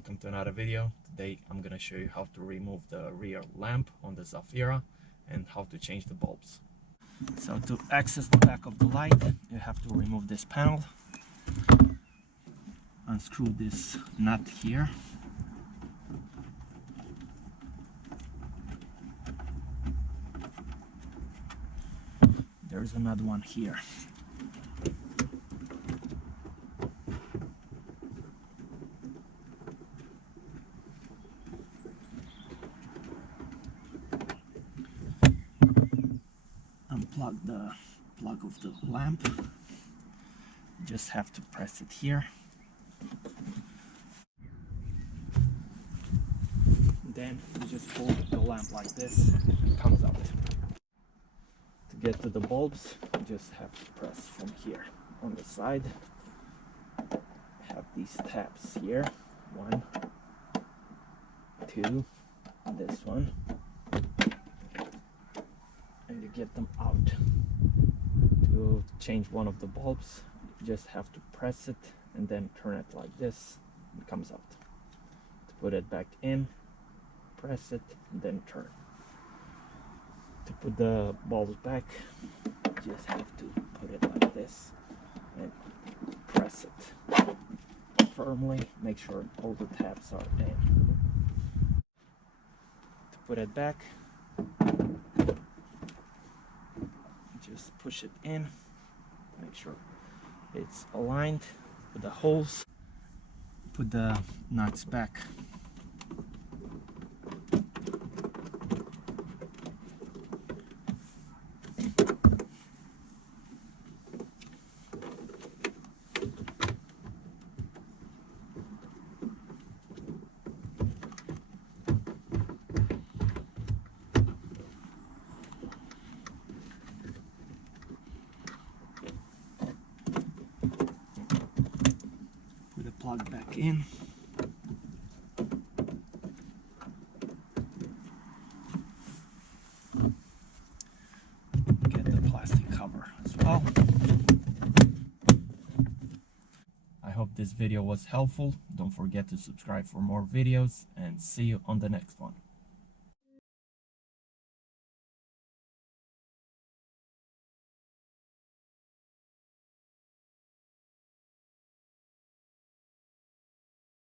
welcome to another video. Today I'm gonna show you how to remove the rear lamp on the Zafira and how to change the bulbs. So to access the back of the light, you have to remove this panel, unscrew this nut here, there's another one here. Unplug the plug of the lamp. You just have to press it here. Then you just pull the lamp like this, it comes out. To get to the bulbs, you just have to press from here on the side. Have these tabs here, 1, 2, this one, and you get them out. To change one of the bulbs, you just have to press it and then turn it like this, it comes out. To put it back in, press it and then turn. To put the bulbs back, you just have to put it like this and press it firmly, make sure all the tabs are in. To put it back, just push it in, make sure it's aligned with the holes, put the nuts back. Plug back in. Get the plastic cover as well. I hope this video was helpful. Don't forget to subscribe for more videos and see you on the next one.